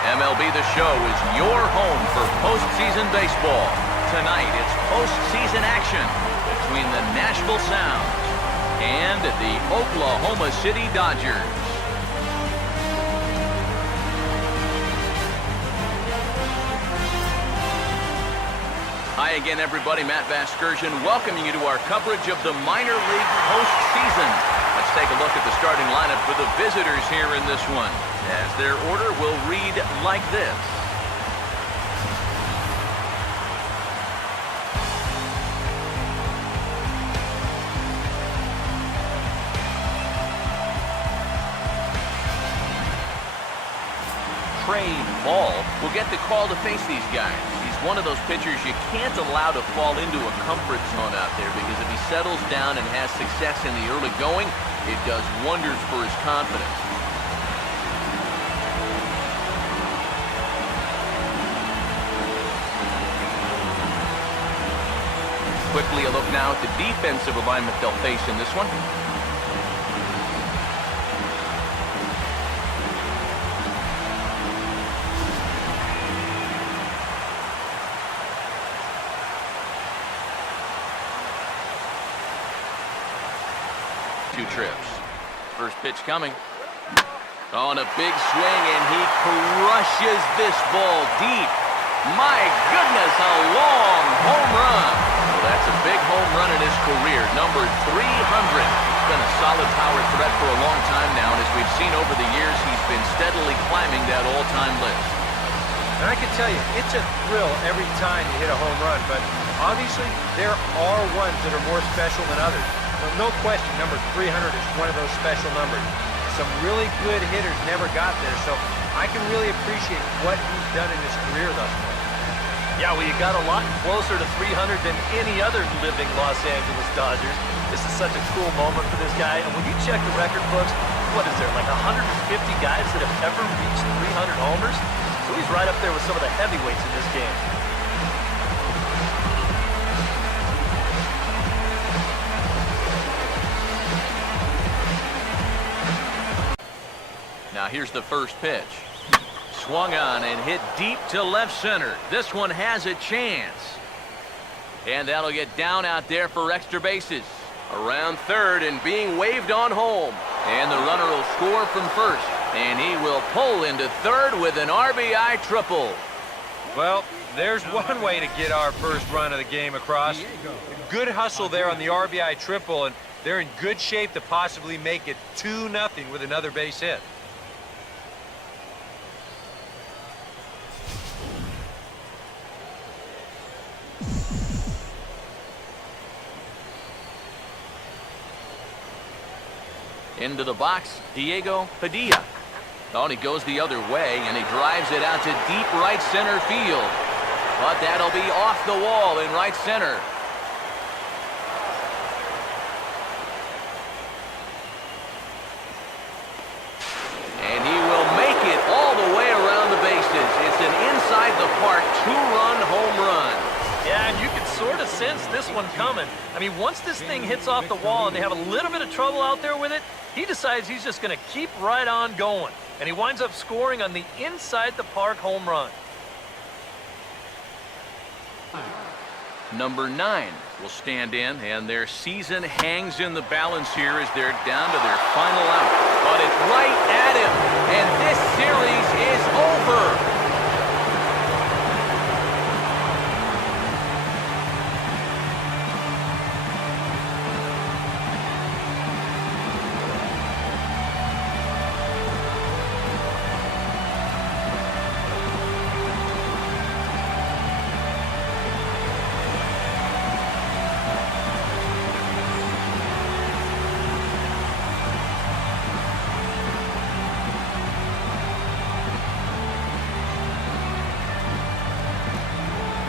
MLB The Show is your home for postseason baseball. Tonight, it's postseason action between the Nashville Sounds and the Oklahoma City Dodgers. Hi again, everybody. Matt Vasgersian welcoming you to our coverage of the minor league postseason. Let's take a look at the starting lineup for the visitors here in this one, as their order will read like this. Ball will get the call to face these guys. He's one of those pitchers you can't allow to fall into a comfort zone out there, because if he settles down and has success in the early going, it does wonders for his confidence. Quickly a look now at the defensive alignment they'll face in this one. Trips. First pitch coming. On a big swing, and he crushes this ball deep. My goodness, a long home run. Well, that's a big home run in his career, number 300. He's been a solid power threat for a long time now, and as we've seen over the years, he's been steadily climbing that all-time list. And I can tell you, it's a thrill every time you hit a home run, but obviously there are ones that are more special than others. Well, no question, number 300 is one of those special numbers. Some really good hitters never got there, so I can really appreciate what he's done in his career thus far. Yeah, well, you got a lot closer to 300 than any other living Los Angeles Dodgers. This is such a cool moment for this guy, and when you check the record books, what is there, like 150 guys that have ever reached 300 homers? So he's right up there with some of the heavyweights in this game. Now here's the first pitch. Swung on and hit deep to left center. This one has a chance. And that'll get down out there for extra bases. Around third and being waved on home. And the runner will score from first. And he will pull into third with an RBI triple. Well, there's one way to get our first run of the game across. Good hustle there on the RBI triple, and they're in good shape to possibly make it 2-0 with another base hit. Into the box, Diego Padilla. Oh, and he goes the other way, and he drives it out to deep right center field. But that'll be off the wall in right center. And he will make it all the way around the bases. It's an inside-the-park two-run home run. Yeah, and you can sort of sense this one coming. I mean, once this thing hits off the wall and they have a little bit of trouble out there with it, he decides he's just going to keep right on going. And he winds up scoring on the inside-the-park home run. Number 9 will stand in, and their season hangs in the balance here as they're down to their final out. But it's right at him, and this series is over.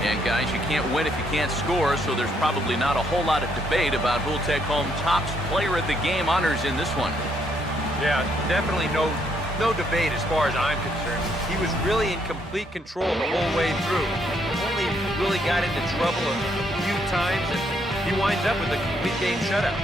And guys, you can't win if you can't score, so there's probably not a whole lot of debate about who'll take home top player of the game honors in this one. Yeah, definitely no debate as far as I'm concerned. He was really in complete control the whole way through. Only really got into trouble a few times, and he winds up with a complete game shutout.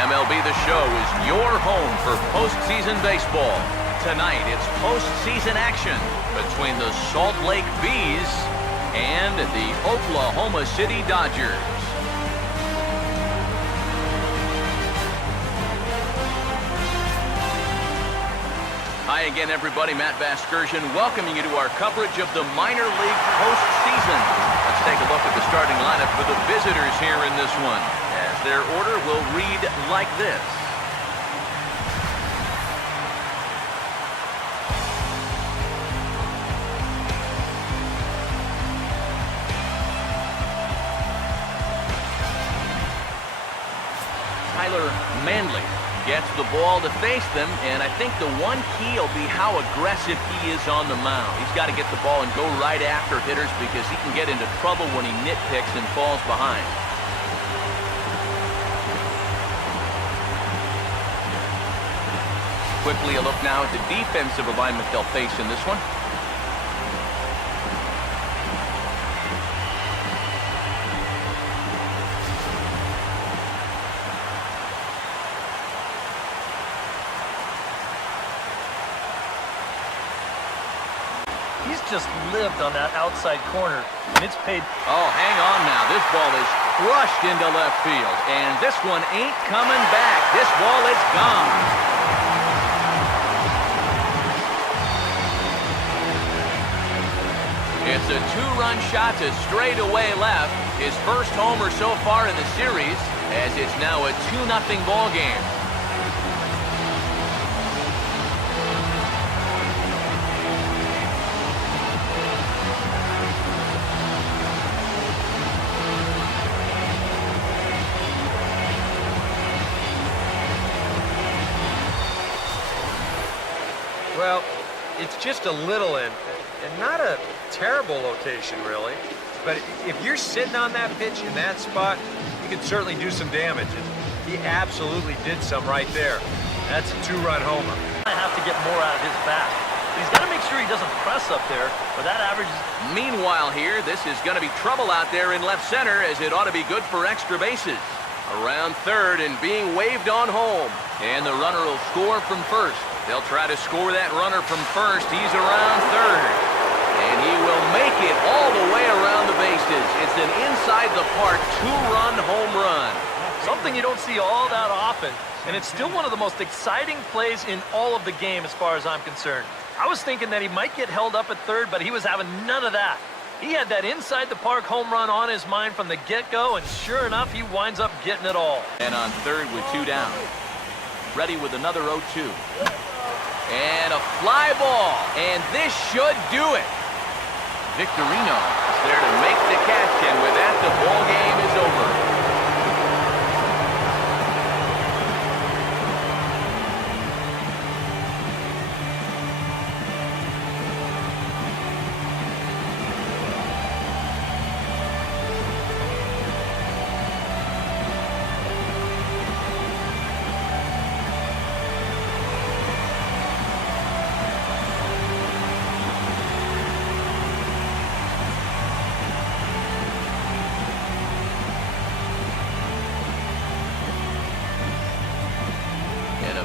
MLB The Show is your home for postseason baseball. Tonight, it's postseason action between the Salt Lake Bees and the Oklahoma City Dodgers. Hi again, everybody. Matt Vasgersian welcoming you to our coverage of the minor league postseason. Let's take a look at the starting lineup for the visitors here in this one, as their order will read like this. Manley gets the ball to face them, and I think the one key will be how aggressive he is on the mound. He's got to get the ball and go right after hitters because he can get into trouble when he nitpicks and falls behind. Quickly a look now at the defensive alignment they'll face in this one. Just lived on that outside corner, and it's paid. Oh, hang on now. This ball is crushed into left field, and this one ain't coming back. This ball is gone. It's a two-run shot to straightaway left. His first homer so far in the series, as it's now a 2-0 ball game. Well, it's just a little and not a terrible location, really. But if you're sitting on that pitch in that spot, you can certainly do some damage. And he absolutely did some right there. That's a two-run homer. I have to get more out of his bat. He's got to make sure he doesn't press up there, or that average is... Meanwhile here, this is going to be trouble out there in left center, as it ought to be good for extra bases. Around third and being waved on home. And the runner will score from first. They'll try to score that runner from first. He's around third. And he will make it all the way around the bases. It's an inside-the-park two-run home run. Something you don't see all that often. And it's still one of the most exciting plays in all of the game as far as I'm concerned. I was thinking that he might get held up at third, but he was having none of that. He had that inside-the-park home run on his mind from the get-go, and sure enough, he winds up getting it all. And on third with two down. Ready with another 0-2. And a fly ball, and this should do it. Victorino is there to make the catch, and with that, the ball game is over.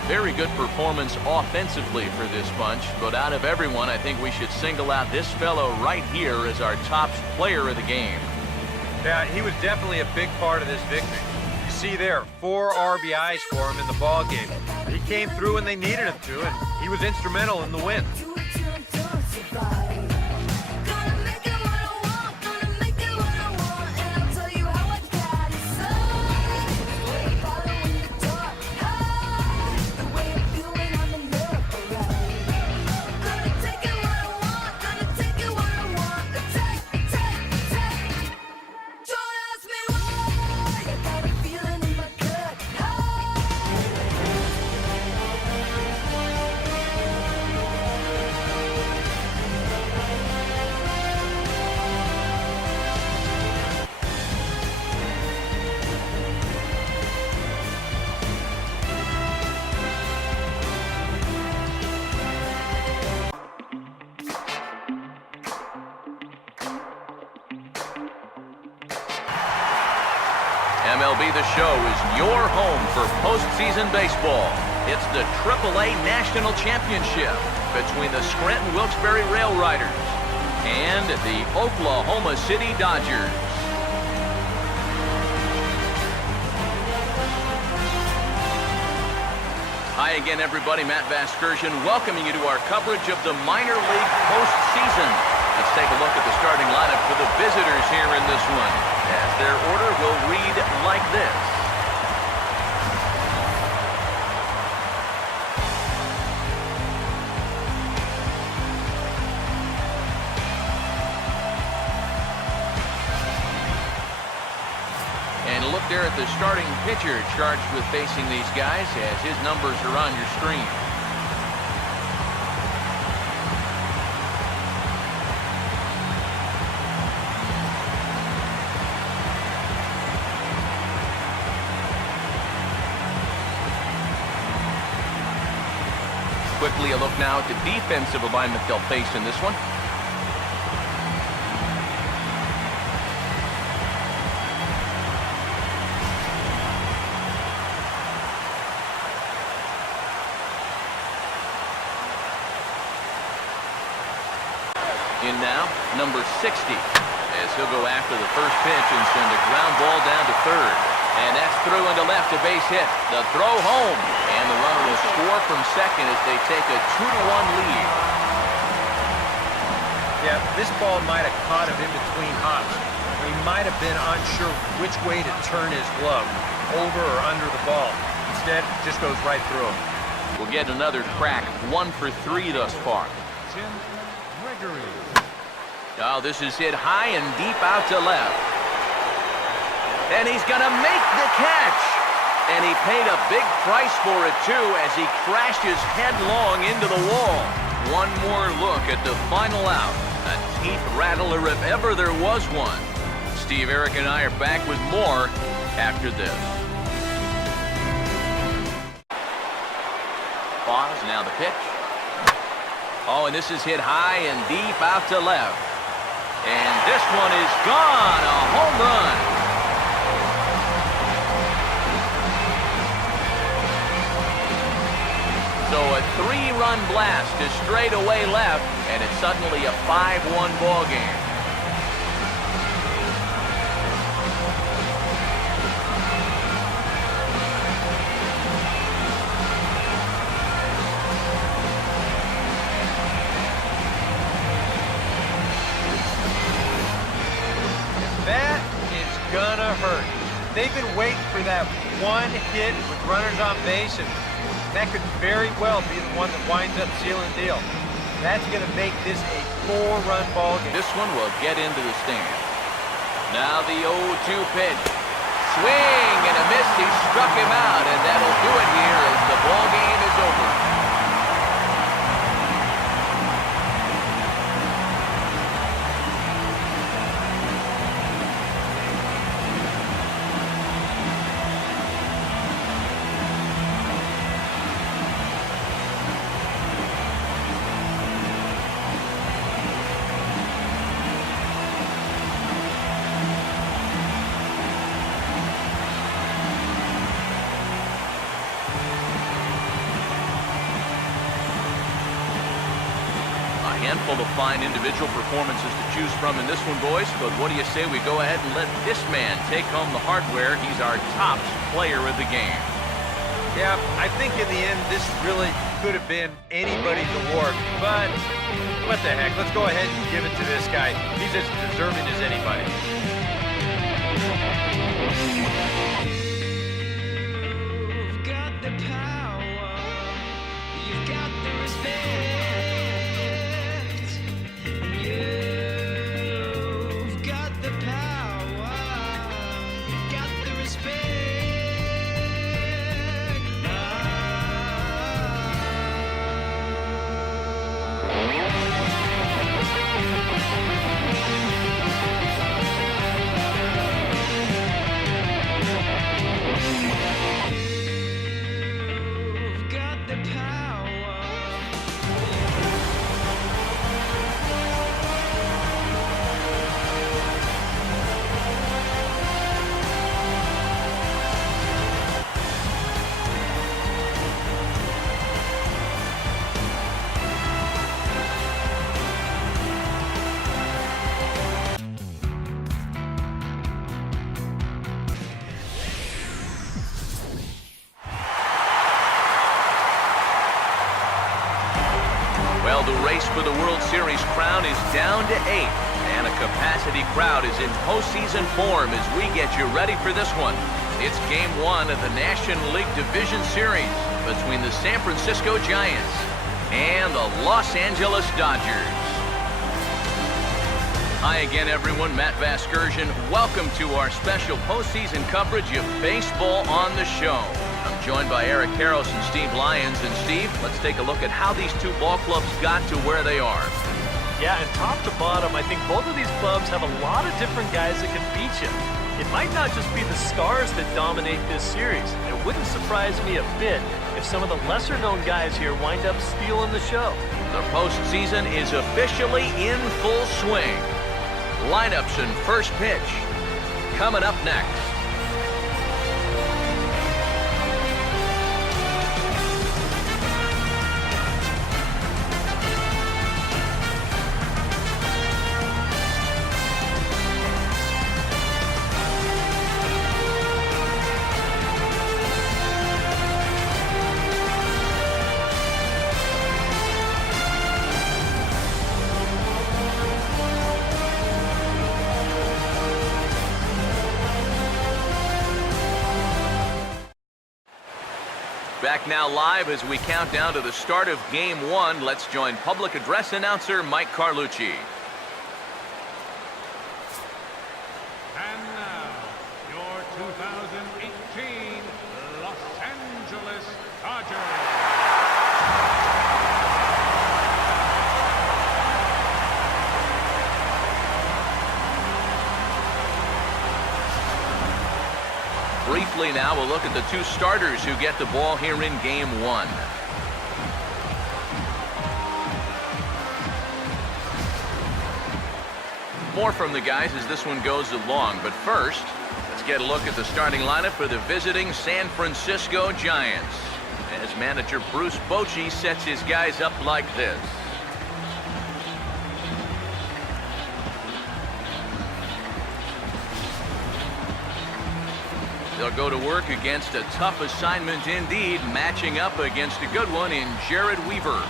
Very good performance offensively for this bunch, but out of everyone, I think we should single out this fellow right here as our top player of the game. Yeah, he was definitely a big part of this victory. You see there, 4 RBIs for him in the ball game. He came through when they needed him to, and he was instrumental in the win. MLB The Show is your home for postseason baseball. It's the AAA National Championship between the Scranton Wilkes-Barre Railriders and the Oklahoma City Dodgers. Hi again, everybody. Matt Vasgersian welcoming you to our coverage of the minor league postseason. Let's take a look at the starting lineup for the visitors here in this one, as their order will read like this. And look there at the starting pitcher charged with facing these guys, as his numbers are on your screen. Quickly a look now at the defensive alignment they'll face in this one. In now, number 60, as he'll go after the first pitch and send a ground ball down to third. And that's through into left, a base hit. The throw home, and the runner will score from second as they take a 2-1 lead. Yeah, this ball might have caught him in between hops. He might have been unsure which way to turn his glove, over or under the ball. Instead, it just goes right through him. We'll get another crack, 1 for 3 thus far. Oh, this is hit high and deep out to left. And he's going to make the catch. And he paid a big price for it, too, as he crashes headlong into the wall. One more look at the final out. A teeth rattler if ever there was one. Steve, Eric, and I are back with more after this. Pause, now the pitch. Oh, and this is hit high and deep out to left. And this one is gone, a home run. So a 3-run blast to straightaway left, and it's suddenly a 5-1 ball game. That is gonna hurt. They've been waiting for that one hit with runners on base, and that could very well be the one that winds up sealing the deal. That's gonna make this a 4-run ball game. This one will get into the stand. Now the 0-2 pitch. Swing and a miss. He struck him out, and that'll do it here as the ball game is over. Handful of fine individual performances to choose from in this one, boys, but what do you say we go ahead and let this man take home the hardware? He's our top player of the game. Yeah, I think in the end this really could have been anybody's award, but what the heck, let's go ahead and give it to this guy. He's as deserving as anybody. You've got the power, you've got the respect. You've got the power, got the respect. the race for the World Series crown is down to 8, and a capacity crowd is in postseason form as we get you ready for this one. It's Game 1 of the National League Division Series between the San Francisco Giants and the Los Angeles Dodgers. Hi again, everyone. Matt Vasgersian. Welcome to our special postseason coverage of baseball on the show. I'm joined by Eric Karros and Steve Lyons. And Steve, let's take a look at how these two ball clubs got to where they are. Yeah, and top to bottom, I think both of these clubs have a lot of different guys that can beat you. It might not just be the stars that dominate this series. It wouldn't surprise me a bit if some of the lesser-known guys here wind up stealing the show. The postseason is officially in full swing. Lineups and first pitch coming up next. Back now live as we count down to the start of Game 1. Let's join public address announcer Mike Carlucci. And now, your 2018 Los Angeles Dodgers. Briefly now, we'll look at the two starters who get the ball here in Game 1. More from the guys as this one goes along, but first, let's get a look at the starting lineup for the visiting San Francisco Giants, as manager Bruce Bochy sets his guys up like this. They'll go to work against a tough assignment indeed, matching up against a good one in Jered Weaver.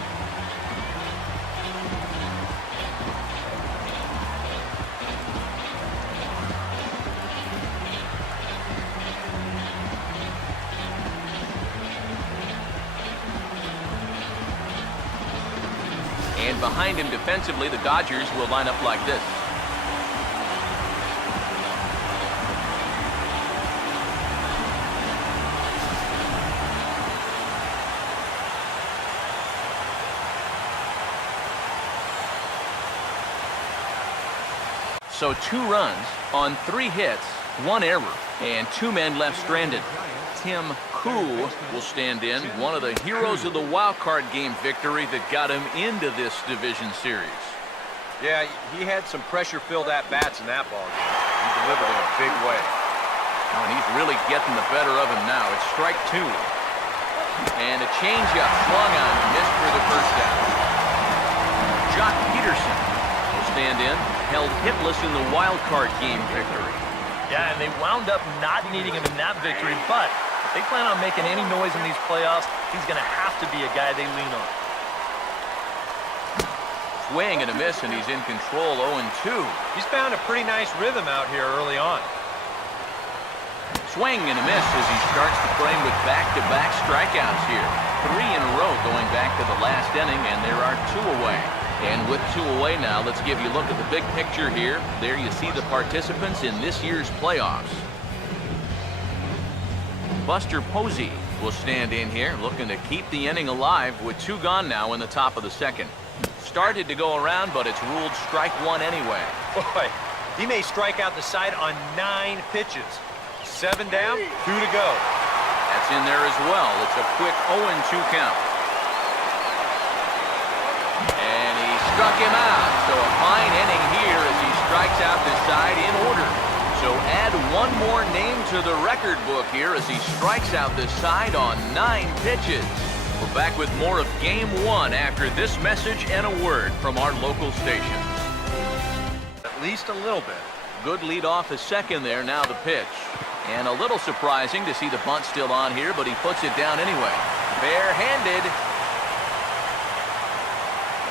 And behind him defensively, the Dodgers will line up like this. So 2 runs on 3 hits, 1 error, and 2 men left stranded. Tim Koo will stand in, one of the heroes of the wild card game victory that got him into this division series. Yeah, he had some pressure-filled at-bats in that ball game. He delivered in a big way. Oh, and he's really getting the better of him now. It's strike 2. And a changeup swung on, missed for the first down. Jock Peterson will stand in, held hitless in the wild card game victory. Yeah, and they wound up not needing him in that victory, but if they plan on making any noise in these playoffs, he's going to have to be a guy they lean on. Swing and a miss, and he's in control, 0-2. He's found a pretty nice rhythm out here early on. Swing and a miss as he starts the frame with back-to-back strikeouts here. 3 in a row going back to the last inning, and there are 2 away. And with 2 away now, let's give you a look at the big picture here. There you see the participants in this year's playoffs. Buster Posey will stand in here, looking to keep the inning alive with 2 gone now in the top of the second. Started to go around, but it's ruled strike 1 anyway. Boy, he may strike out the side on 9 pitches. 7 down, 2 to go. That's in there as well. It's a quick 0-2 count. And he struck him out. So a fine inning here as he strikes out the side in order. So add 1 more name to the record book here as he strikes out the side on 9 pitches. We're back with more of Game 1 after this message and a word from our local stations. At least a little bit. Good lead off a second there, now the pitch. And a little surprising to see the bunt still on here, but he puts it down anyway. Barehanded.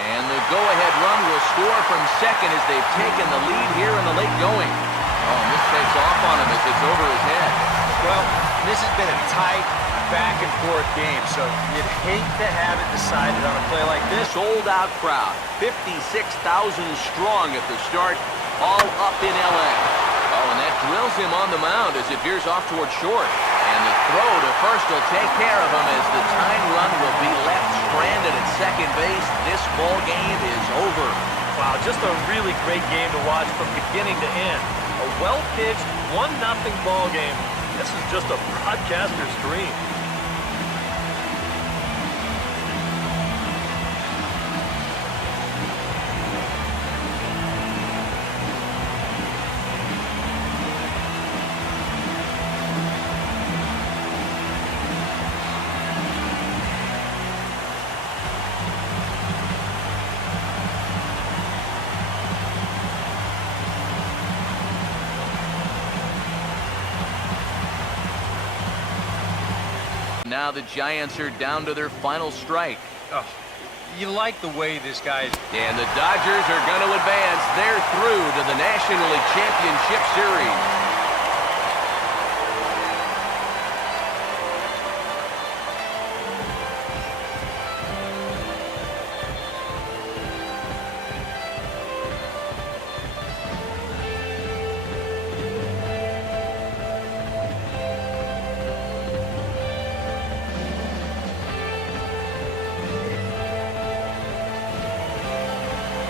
And the go-ahead run will score from second as they've taken the lead here in the late going. Oh, and this takes off on him as it's over his head. Well, this has been a tight, back-and-forth game, so you'd hate to have it decided on a play like this. Sold-out crowd, 56,000 strong at the start, all up in L.A. Oh, and that drills him on the mound as it veers off toward short. And the throw to first will take care of him as the tying run will be left stranded at second base. This ball game is over. Wow, just a really great game to watch from beginning to end. A well-pitched, 1-0 ball game. This is just a broadcaster's dream. Now the Giants are down to their final strike. Oh, you like the way this guy's... And the Dodgers are going to advance. They're through to the National League Championship Series.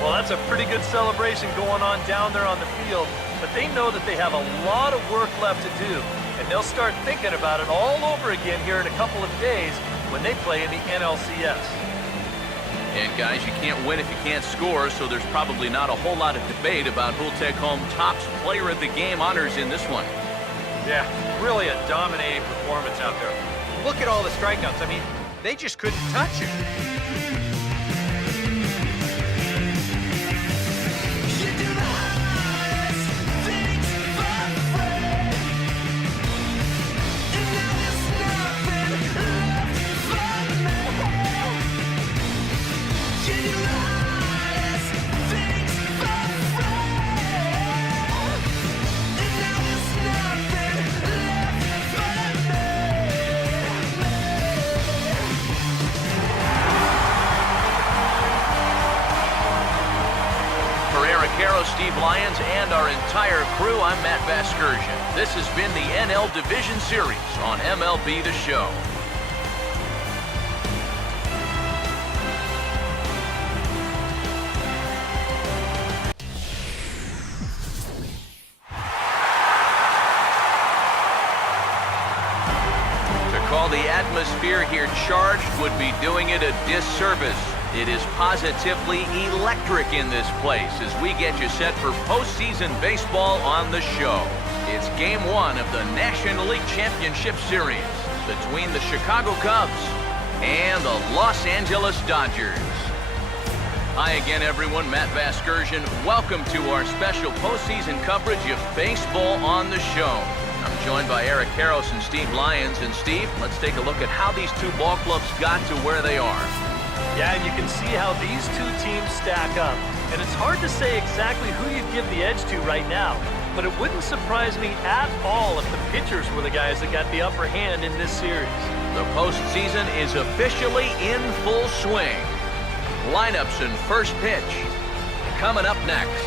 Well, that's a pretty good celebration going on down there on the field, but they know that they have a lot of work left to do, and they'll start thinking about it all over again here in a couple of days when they play in the NLCS. And guys, you can't win if you can't score, so there's probably not a whole lot of debate about who'll take home Topps Player of the Game honors in this one. Yeah, really a dominating performance out there. Look at all the strikeouts. I mean, they just couldn't touch him. Steve Lyons and our entire crew, I'm Matt Vasgersian. This has been the NL Division Series on MLB The Show. To call the atmosphere here charged would be doing it a disservice. It is positively electric in this place as we get you set for postseason baseball on the show. It's Game 1 of the National League Championship Series between the Chicago Cubs and the Los Angeles Dodgers. Hi again, everyone. Matt Vasgersian. Welcome to our special postseason coverage of baseball on the show. I'm joined by Eric Karros and Steve Lyons. And Steve, let's take a look at how these two ball clubs got to where they are. Yeah, and you can see how these two teams stack up. And it's hard to say exactly who you'd give the edge to right now, but it wouldn't surprise me at all if the pitchers were the guys that got the upper hand in this series. The postseason is officially in full swing. Lineups and first pitch coming up next.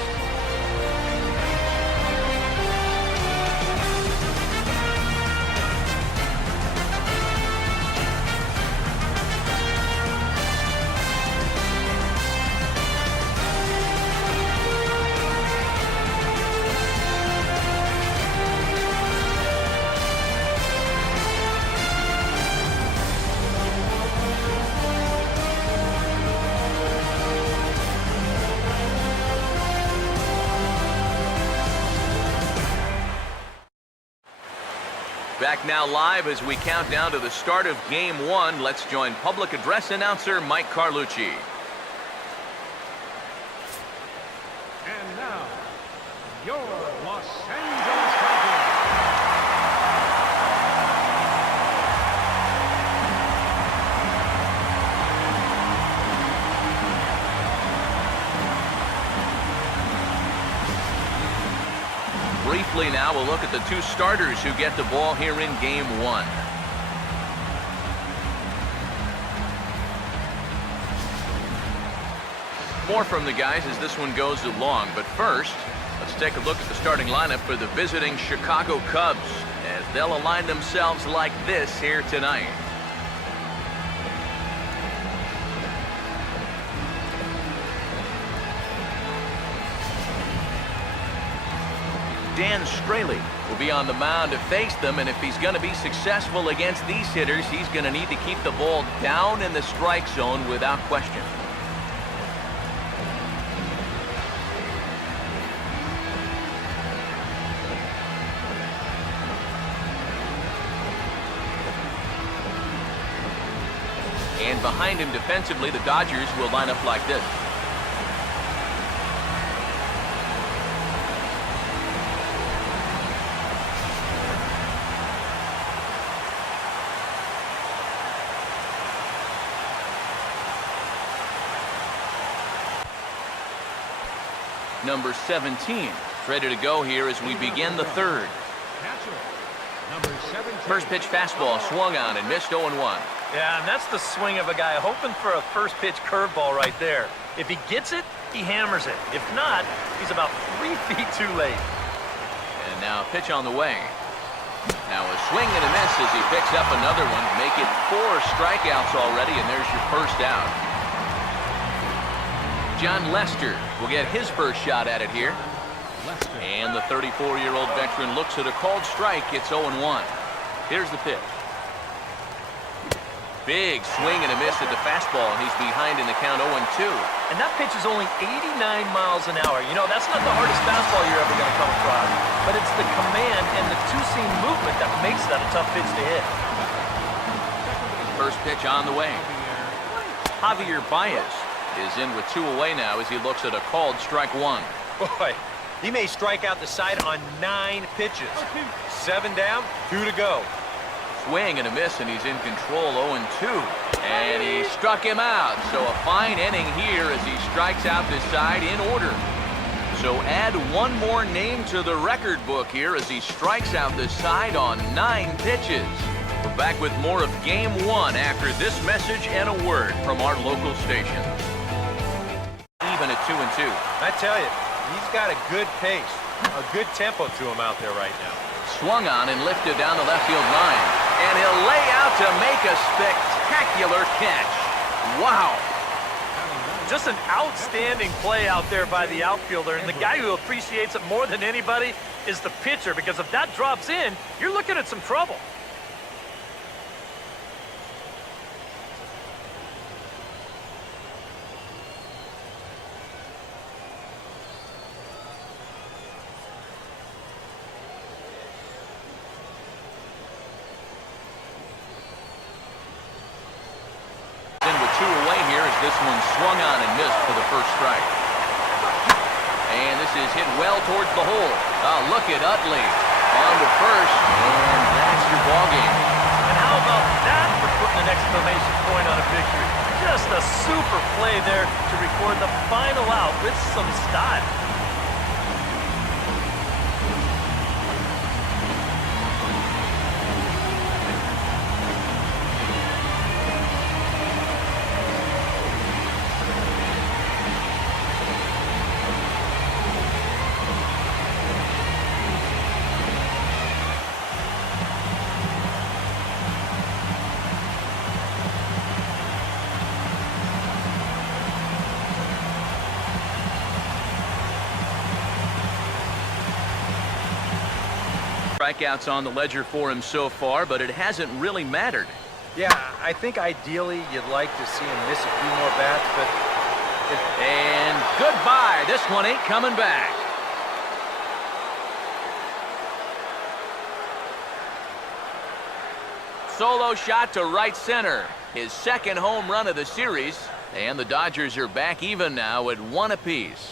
Back now live as we count down to the start of Game 1. Let's join public address announcer Mike Carlucci. And now, your Los Angeles Dodgers. briefly now, we'll look at the two starters who get the ball here in Game 1. More from the guys as this one goes along, but first, let's take a look at the starting lineup for the visiting Chicago Cubs as they'll align themselves like this here tonight. Dan Straily will be on the mound to face them, and if he's going to be successful against these hitters, he's going to need to keep the ball down in the strike zone without question. And behind him defensively, the Dodgers will line up like this. Number 17, ready to go here as we begin the third. Catcher, number 17. First pitch fastball swung on and missed 0-1. Yeah, and that's the swing of a guy hoping for a first pitch curveball right there. If he gets it, he hammers it. If not, he's about 3 feet too late. And now a pitch on the way. Now a swing and a miss as he picks up another one. Make it 4 strikeouts already, and there's your first out. John Lester will get his first shot at it here. Lester. And the 34-year-old veteran looks at a called strike. It's 0-1. Here's the pitch. Big swing and a miss at the fastball, and he's behind in the count 0-2. And that pitch is only 89 miles an hour. You know, that's not the hardest fastball you're ever going to come across. But it's the command and the two-seam movement that makes that a tough pitch to hit. First pitch on the way. Javier Baez is in with 2 away now as he looks at a called strike 1. Boy, he may strike out the side on 9 pitches. 7 down, 2 to go. Swing and a miss, and he's in control 0-2. And he struck him out. So a fine inning here as he strikes out this side in order. So add one more name to the record book here as he strikes out this side on 9 pitches. We're back with more of Game 1 after this message and a word from our local station. Even at 2-2. I tell you, he's got a good pace, a good tempo to him out there right now. Swung on and lifted down the left field line. And he'll lay out to make a spectacular catch. Wow. Just an outstanding play out there by the outfielder. And the guy who appreciates it more than anybody is the pitcher, because if that drops in, you're looking at some trouble. This one swung on and missed for the first strike. And this is hit well towards the hole. Look at Utley on to first, and that's your ball game. And how about that for putting an exclamation point on a victory? Just a super play there to record the final out with some style. Strikeouts on the ledger for him so far, but it hasn't really mattered. Yeah, I think ideally you'd like to see him miss a few more bats, but... And goodbye. This one ain't coming back. Solo shot to right center. His second home run of the series. And the Dodgers are back even now at 1 apiece.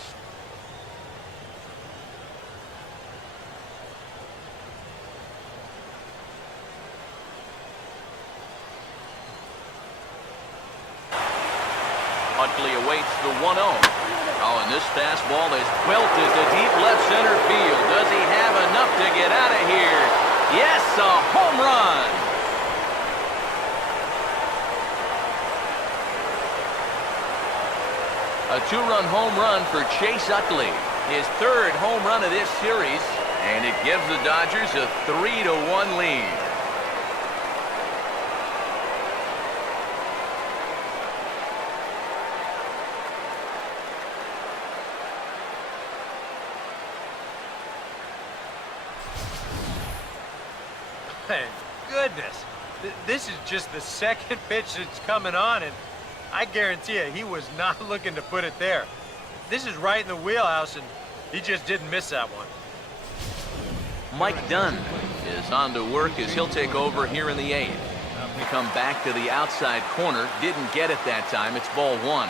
Utley awaits the 1-0. Oh, and this fastball is belted to deep left center field. Does he have enough to get out of here? Yes, a home run. A 2-run home run for Chase Utley. His 3rd home run of this series, and it gives the Dodgers a 3-1 lead. Thank goodness. This is just the second pitch that's coming on, and I guarantee you he was not looking to put it there. This is right in the wheelhouse, and he just didn't miss that one. Mike Dunn is on to work as he'll take over here in the 8th. We come back to the outside corner. Didn't get it that time. It's ball 1.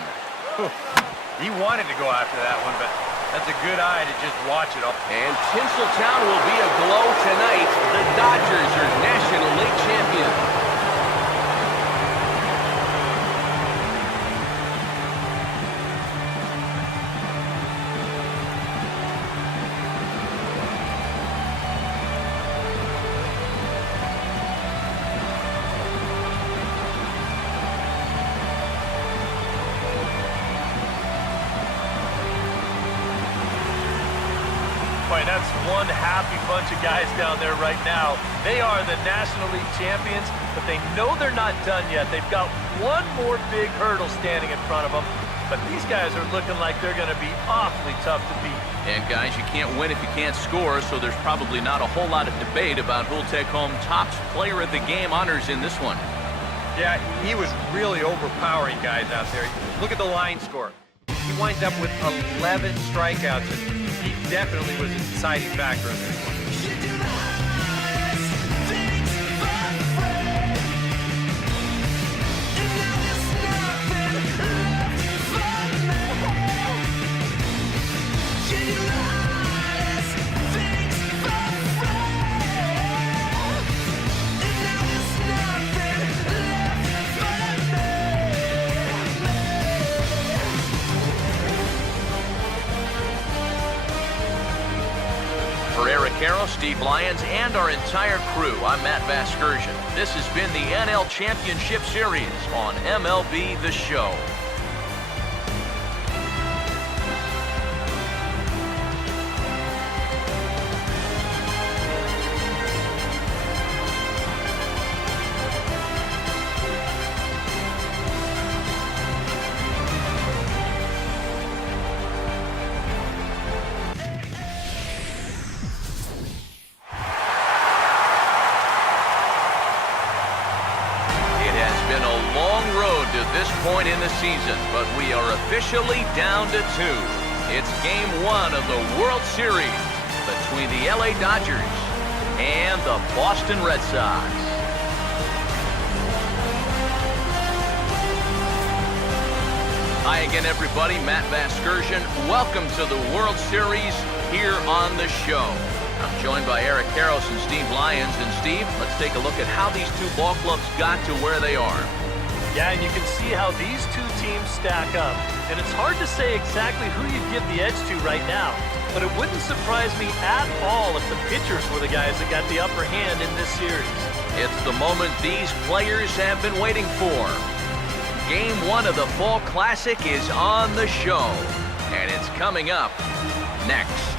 He wanted to go after that one, but that's a good eye to just watch it all. And Tinseltown will be aglow tonight. The Dodgers are National League champions. That's one happy bunch of guys down there right now. They are the National League champions, but they know they're not done yet. They've got one more big hurdle standing in front of them, but these guys are looking like they're going to be awfully tough to beat. And guys, you can't win if you can't score, so there's probably not a whole lot of debate about who'll take home top player of the game honors in this one. Yeah, he was really overpowering guys out there. Look at the line score. He winds up with 11 strikeouts, and he definitely was a deciding factor in this one. Steve Lyons, and our entire crew, I'm Matt Vasgersian. This has been the NL Championship Series on MLB The Show. This point in the season, but we are officially down to 2. It's game 1 of the World Series between the LA Dodgers and the Boston Red Sox. Hi again, everybody. Matt Vasgersian. Welcome to the World Series here on the show. I'm joined by Eric Karros and Steve Lyons. And Steve, let's take a look at how these two ball clubs got to where they are. Yeah, and you can see how these two teams stack up. And it's hard to say exactly who you'd give the edge to right now. But it wouldn't surprise me at all if the pitchers were the guys that got the upper hand in this series. It's the moment these players have been waiting for. Game 1 of the Fall Classic is on the show. And it's coming up next.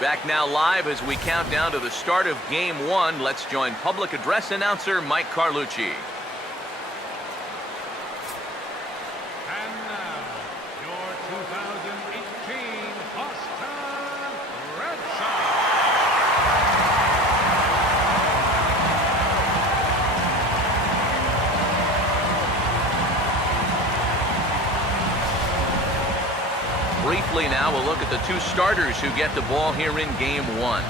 Back now live as we count down to the start of Game 1. Let's join public address announcer Mike Carlucci. And now, your 2018 Boston Red Sox. Briefly now, we'll look at the two starters who get the ball here in Game 1.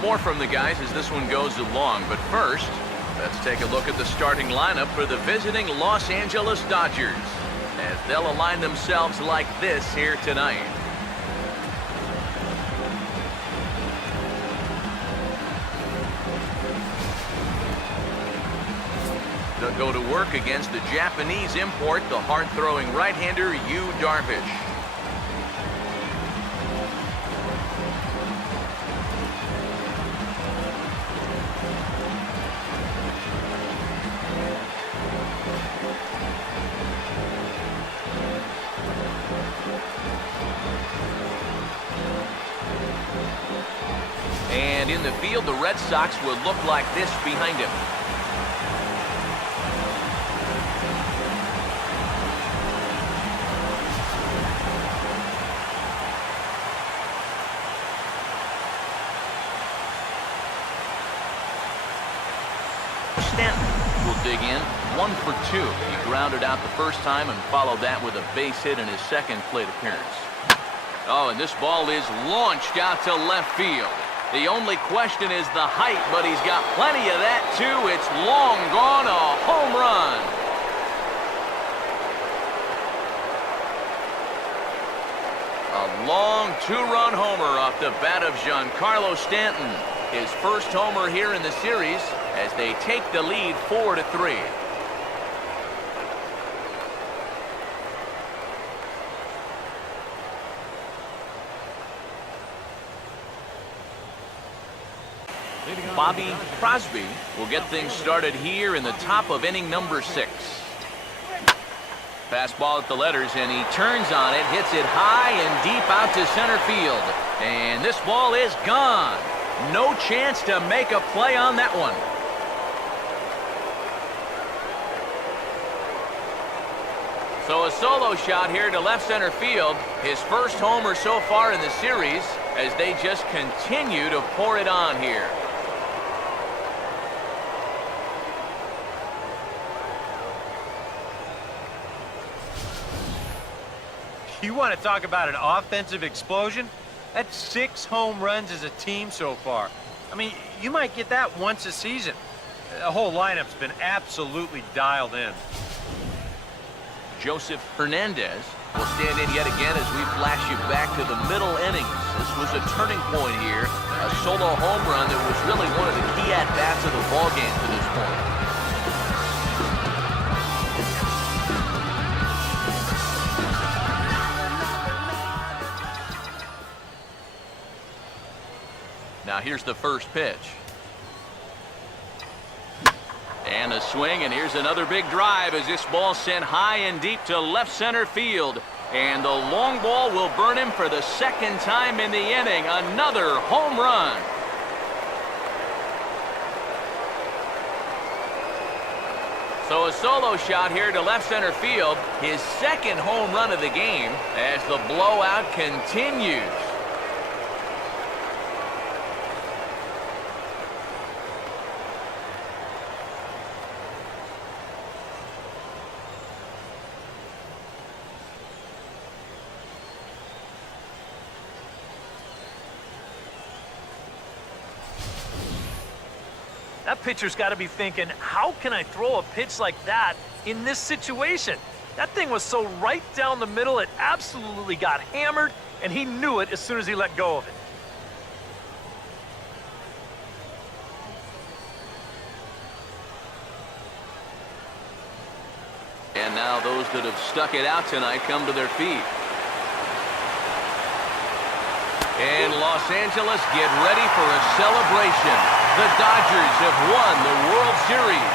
More from the guys as this one goes along, but first, let's take a look at the starting lineup for the visiting Los Angeles Dodgers, as they'll align themselves like this here tonight. They'll go to work against the Japanese import, the hard-throwing right-hander Yu Darvish. And in the field, the Red Sox will look like this behind him. Scranton will dig in, 1 for 2. He grounded out the first time and followed that with a base hit in his second plate appearance. Oh, and this ball is launched out to left field. The only question is the height, but he's got plenty of that too. It's long gone, a home run. A long 2-run homer off the bat of Giancarlo Stanton. His first homer here in the series as they take the lead 4-3. Bobby Crosby will get things started here in the top of inning number 6. Fastball at the letters, and he turns on it, hits it high and deep out to center field. And this ball is gone. No chance to make a play on that one. So a solo shot here to left center field. His first homer so far in the series as they just continue to pour it on here. You want to talk about an offensive explosion? That's 6 home runs as a team so far. I mean, you might get that once a season. The whole lineup's been absolutely dialed in. Joseph Hernandez will stand in yet again as we flash you back to the middle innings. This was a turning point here. A solo home run that was really one of the key at-bats of the ballgame to this point. Now here's the first pitch. And a swing, and here's another big drive as this ball sent high and deep to left center field. And the long ball will burn him for the second time in the inning. Another home run. So a solo shot here to left center field. His second home run of the game as the blowout continues. That pitcher's got to be thinking, how can I throw a pitch like that in this situation? That thing was so right down the middle, it absolutely got hammered, and he knew it as soon as he let go of it. And now those that have stuck it out tonight come to their feet. And Los Angeles get ready for a celebration. The Dodgers have won the World Series.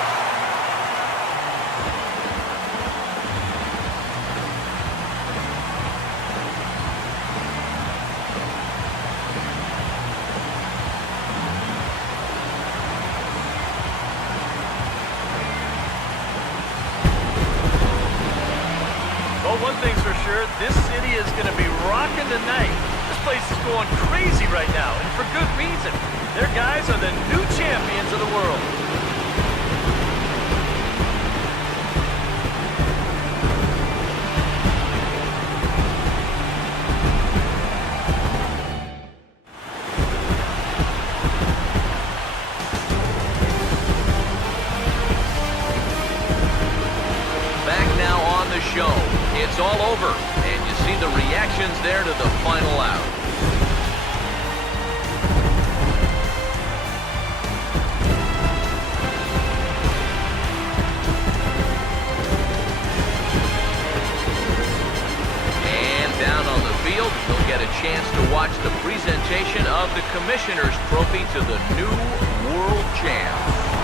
Well, one thing's for sure, this city is going to be rocking tonight. This place is going crazy right now, and for good reason. Their guys are the new champions of the world. reactions there to the final out. And down on the field, he'll get a chance to watch the presentation of the Commissioner's Trophy to the new World Champ.